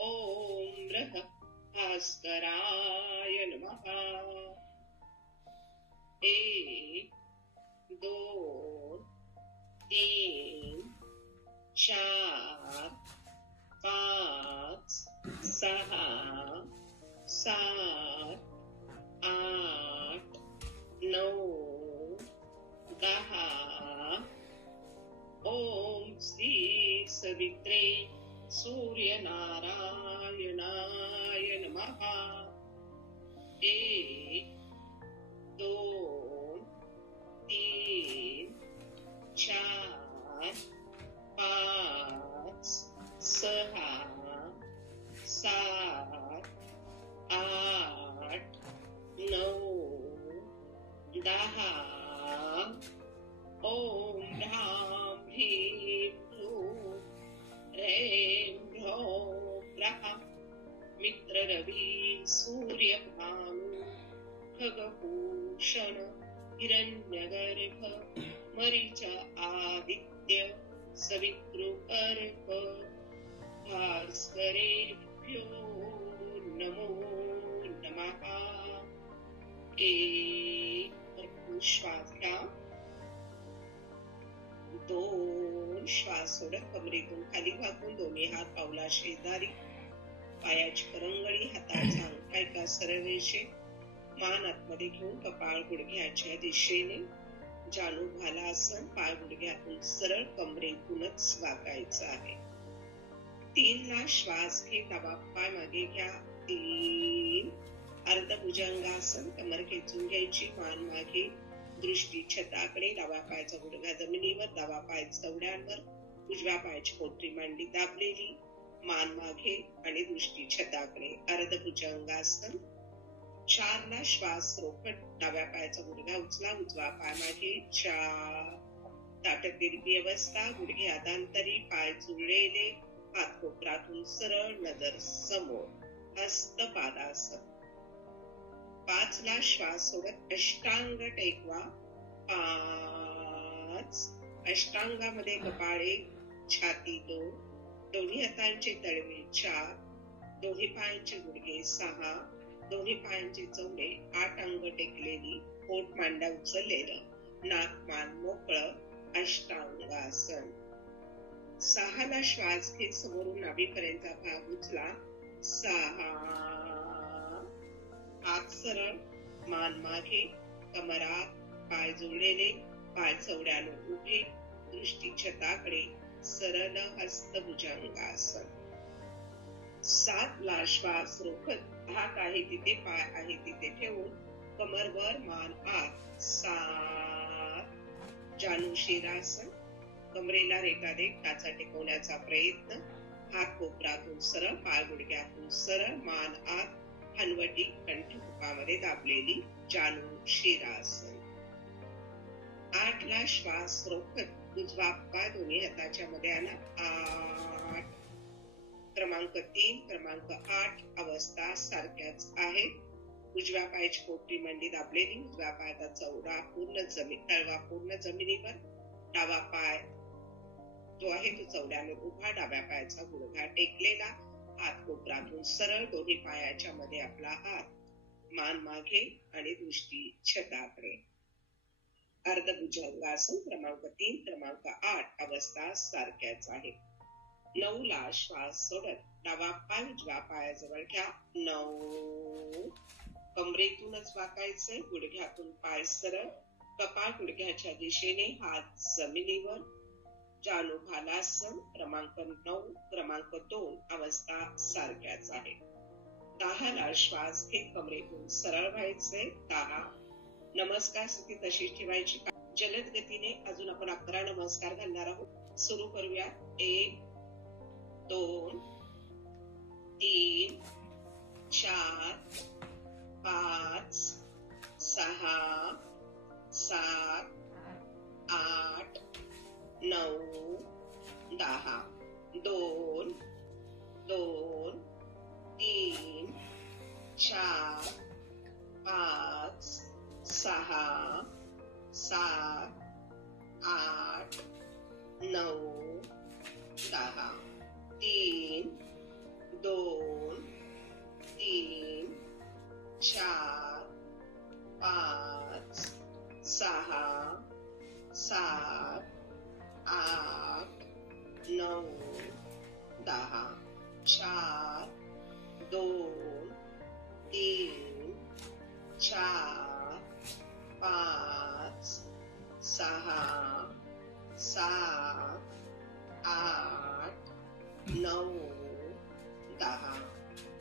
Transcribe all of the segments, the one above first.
ओम भास्कराय नमः। 1 2 3 4 5 6 7 8 9 10। ओम श्री सवित्रे सूर्यनारायणाय नमः। 1 2 3 4 5 6 7 8 9 10। ओम ह्रां ह्रीं क्लूं ह्रैं ह्रौं ह्रः। मित्र रवि सूर्य भानु खगभूषण हिरण्यगर्भ मरीच आदित्य सवितृ भास्करेभ्यो नमो नमः। एक श्वास घ्या, 2 श्वास सोडत कमरेतून खाली वाकून दोन्ही हात पावला शेजारी, पायाची करंगळी, हाताचा अंगठा एका सरळ रेषेत, मान आतमध्ये घेऊन कपाळ गुडघ्याच्या दिशेने, जानू भालासन, पाय गुडघ्यातून सरळ, कमरेतूनच वाकायचं आहे. 3 ला श्वास घे, डावा पाय मागे घ्या. 3 अर्धभुजंगासन, कमर खेचून घ्यायची, मान मागे, दृष्टी छताकडे, डावा पायाचा गुडघा जमिनीवर, डावा पाय चवड्यांवर, उजव्या पायाची पोटरी मांडी दाबलेली, मान मागे आणि दृष्टी छताकडे. अर्धभुजंगासन. 4 ला श्वास रोखत डाव्या पायाचा गुडघा उचला, उजवा पाय मागे. 4 ताटक दीर्घी अवस्था, गुडघे आदांतरी, पाय जुळलेले, हात कोपरातून सरळ, नजर समोर, हस्त पादासन. 5 ला श्वास सोडत अष्टांग टेकवा. 5 अष्टांगामध्ये कपाळ 1, छाती 2, दोन्ही हातांचे तळवे 4, दोन्ही पायांचे गुडघे 6, दोन्ही पायांचे चवडे 8, अंग टेकलेली, पोट मांडा उचललेलं, नाक मान मोकळं, अष्टांगासन. 6 ला श्वास घेत समोरून नाभीपर्यंतचा भाग उचला. 6 हात सरळ, मान मागे, कमरात, पाय जोडलेले, पाय चवड्यानं उभे, दृष्टी छताकडे, सरळ, हस्त भुजंगासन. 7 ला श्वास रोखत हात आहे तिथे, पाय आहे तिथे ठेवून, कमर वर, मान आत. 7 जानू शिरासन, कमरेला रेखादेख टाचा टेकवण्याचा प्रयत्न, हात कोपरातून सरळ, पाय गुडघ्यातून सरळ, मान आत, हनवटी कंठकुपामध्ये दाबलेली, जानू शिरासन. 8 ला श्वास रोखत उजवा पाय दोन्ही हाताच्या मध्ये आणा. 8 क्रमांक 3 क्रमांक 8 अवस्था सारख्याच आहेत. उजव्या पायाची पोटरी मांडी दाबलेली, उजव्या पायाचा चौडा पूर्ण जमीन, तळवा पूर्ण जमिनीवर, डावा पाय जो आहे तो चौड्याने उभा, डाव्या पायाचा गुडघा टेकलेला, हात कोपरातून सरळ, दोन्ही पायाच्या मध्ये आपला हात, मान मागे आणि दृष्टी छताकडे. अर्धभुजंगासन क्रमांक 3 क्रमांक 8 अवस्था सारख्याच आहे. 9 ला श्वास सोडत डावा पाय उजव्या पायाजवळ घ्या. 9 कमरेतूनच वाकायचंय, गुडघ्यातून पाय सरळ, कपाळ गुडघ्याच्या दिशेने, हात जमिनीवर, जानू भालासन क्रमांक 9 क्रमांक 2 अवस्था सारख्याच आहे. 10 ला श्वास घेत कमरेतून सरळ व्हायचंय. 10 नमस्कार स्थिती तशीच ठेवायची. जलद गतीने अजून आपण 11 नमस्कार घालणार आहोत. सुरू करूया. 1 2 3 4 5 6 7 8 9 10. 2 2 3 4 5 6 7 8 9 10. 3 2 9, 10.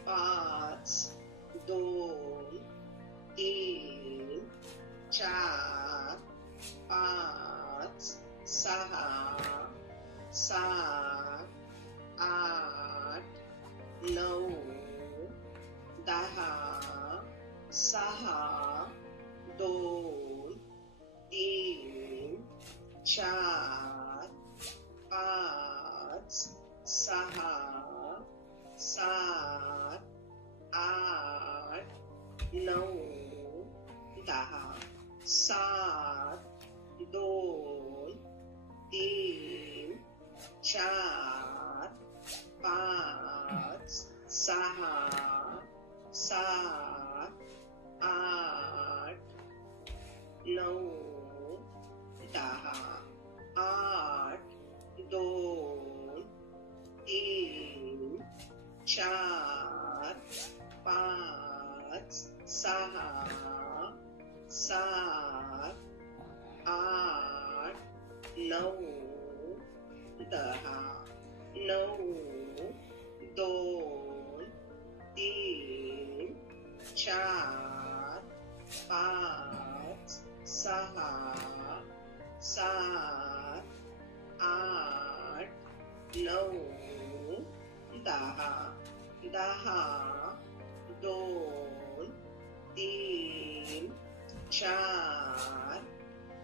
5, 2, 3, 4, 5, 6, 7, 8, 9, 10. 6, 2, 3, 4, 5, 6, 7, 8, 9, 10. 7, 2, 3, 4, 5, 6, 7, 8, 9, 10. 8, 2, 3, 4, 5, 6, 7, 8, 9, 10. 9, 2, 3, 4, 5, 6, 7, 8, 9, 10. 10, 2, 3, 4,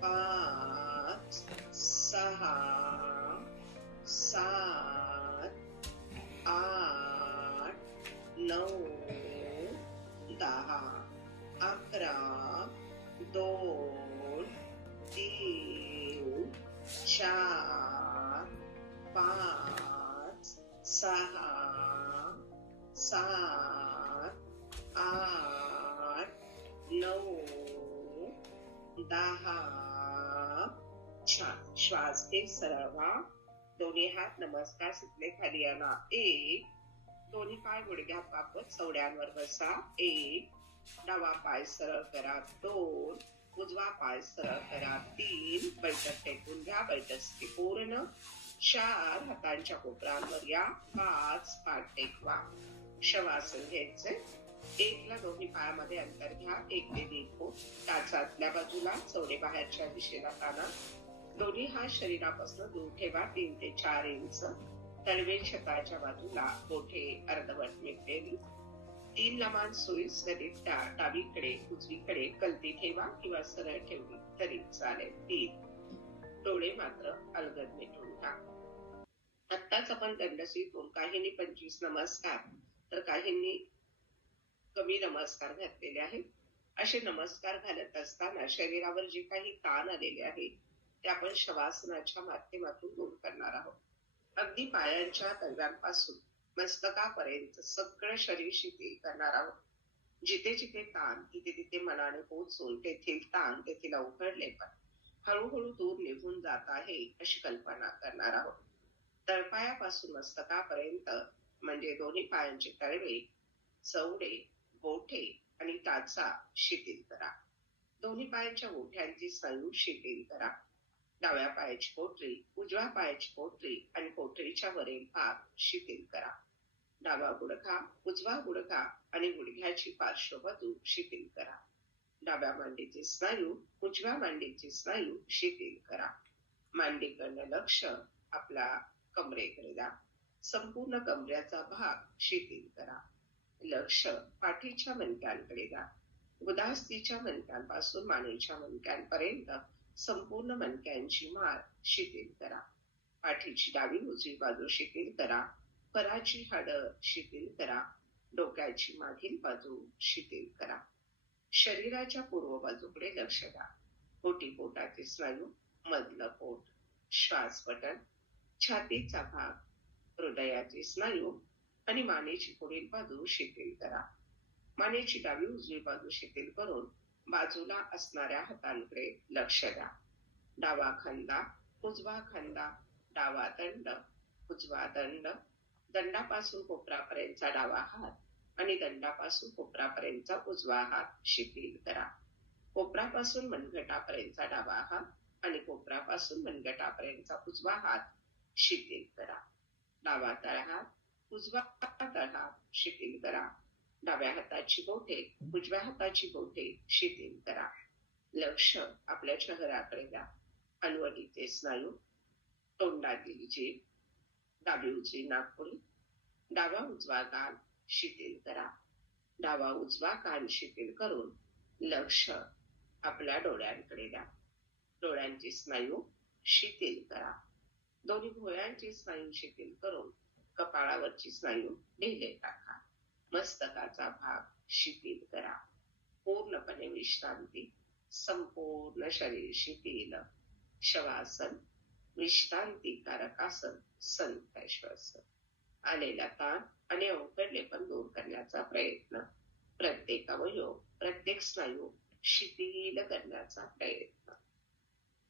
5, 6, 7, 8, 9, 10. 11, 2, 3, 4, 5, 6, 7, 8, 9, 10. छान. श्वास घे, सरळ व्हा. दोन्ही हात नमस्कार सुटले खाली आणा. 1. दोन्ही पाय गुडघ्यात वाकवत चवड्यांवर बसा. 1. डावा पाय सरळ करा. 2. उजवा पाय सरळ करा. 3. बैठक टेकून घ्या. बैठक स्थिती पूर्ण. 4. हातांच्या कोपरांवर या. 5. पाठ टेकवा. शवासन घ्यायचे. 1 ला दोन्ही पायामध्ये अंतर घ्या. 1 ते 1 फूट. टाचा आतल्या बाजूला, चवडे बाहेरच्या दिशेला ताणा. दोन्ही हात शरीरापासून दूर ठेवा. 3 ते 4 इंच. तळवे छताच्या बाजूला, बोटे अर्धवट मिटलेली. 3 लमान सुईस नदीत डावीकडे उजवीकडे कलती ठेवा किंवा सरळ ठेवली तरी चालेल. 3. डोळे मात्र अलगद मिटून टाक. आत्ताच आपण दंडशीतून काहींनी 25 नमस्कार तर काहींनी कमी नमस्कार घातलेले आहेत. असे नमस्कार घालत असताना शरीरावर जे काही ताण आलेले आहे ते आपण शवासनाच्या माध्यमातून दूर करणार आहोत. अगदी पायांच्या तळव्यांपासून मस्तकापर्यंत सगळं शरीर शिथिल करणार आहोत. जिथे जिथे ताण तिथे तिथे मनाने पोहोचून तेथील ताण तेथील अवघडले पण हळूहळू दूर निघून जात आहे अशी कल्पना करणार आहोत. तळपायापासून मस्तकापर्यंत म्हणजे दोन्ही पायांचे तळवे, चवडे, बोटे आणि टाचा शिथिल करा. दोन्ही पायांच्या बोटांची स्नायू शिथिल करा. डाव्या पायाची पोटरी, उजव्या पायाची पोटरी आणि पोटरीच्या वरील भाग शिथिल करा. डावा गुडघा, उजवा गुडघा आणि गुडघ्याची पार्श्वबाजू शिथिल करा. डाव्या मांडीचे स्नायू, उजव्या मांडीचे स्नायू शिथिल करा. मांडीकडनं लक्ष आपला कमरेकडे द्या. संपूर्ण कमरेचा भाग शिथिल करा. लक्ष पाठीच्या मणक्यांकडे द्या. गुदास्तीच्या मणक्यांपासून मानेच्या मणक्यांपर्यंत संपूर्ण मणक्यांची माळ शिथिल करा. पाठीची डावी उजवी बाजू शिथिल करा. पराची हाडं शिथिल करा. डोक्याची मागील बाजू शिथिल करा. शरीराच्या पूर्व बाजूकडे लक्ष द्या. पोटाचे स्नायू, मधलं पोट, श्वास बटन, छातीचा भाग, हृदयाचे स्नायू आणि मानेची पुढील बाजू शिथिल करा. मानेची डावी उजवी बाजू शिथिल करून बाजूला असणाऱ्या हातांकडे लक्ष द्या. डावा खांदा, उजवा खांदा, डावा दंड, उजवा दंड, दंडापासून कोपरापर्यंतचा डावा हात आणि दंडापासून कोपरापर्यंतचा उजवा हात शिथिल करा. कोपरापासून मनगटापर्यंतचा डावा हात आणि कोपरापासून मनगटापर्यंतचा उजवा हात शिथिल करा. डावा तळहात उजवा तळहात शिथिल करा. डाव्या हाताची बोटे उजव्या हाताची बोटे शिथिल करा. लक्ष आपल्या चेहऱ्याकडे द्या. हलवणीचे स्नायू, तोंडातील जीभ, डावी उजवी नाकपुडी, डावा उजवा गाल शिथिल करा. डावा उजवा कान शिथिल करून लक्ष आपल्या डोळ्यांकडे द्या. डोळ्यांचे स्नायू शिथिल करा. दोन्ही भुवयांचे स्नायू शिथिल करून कपाळावरची स्नायू ढिले टाका. मस्तकाचा भाग शिथिल करा. पूर्णपणे विश्रांती. संपूर्ण शरीर शिथिल. शवासन, विश्रांतीकारक आसन, संतश्वासन. आलेला ताण आणि अवघडलेपण दूर करण्याचा प्रयत्न. प्रत्येक अवयव, प्रत्येक स्नायू शिथिल करण्याचा प्रयत्न.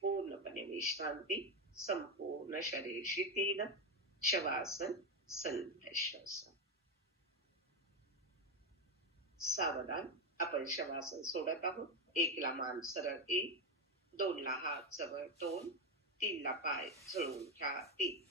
पूर्णपणे विश्रांती. संपूर्ण शरीर शिथिल. शवासन, संतश्वासन. सावधान, आपण शवासन सोडत आहोत. 1 ला मान सरळ 1, 2 ला हात जवळ 2, 3 ला पाय जुळवून घ्या 3.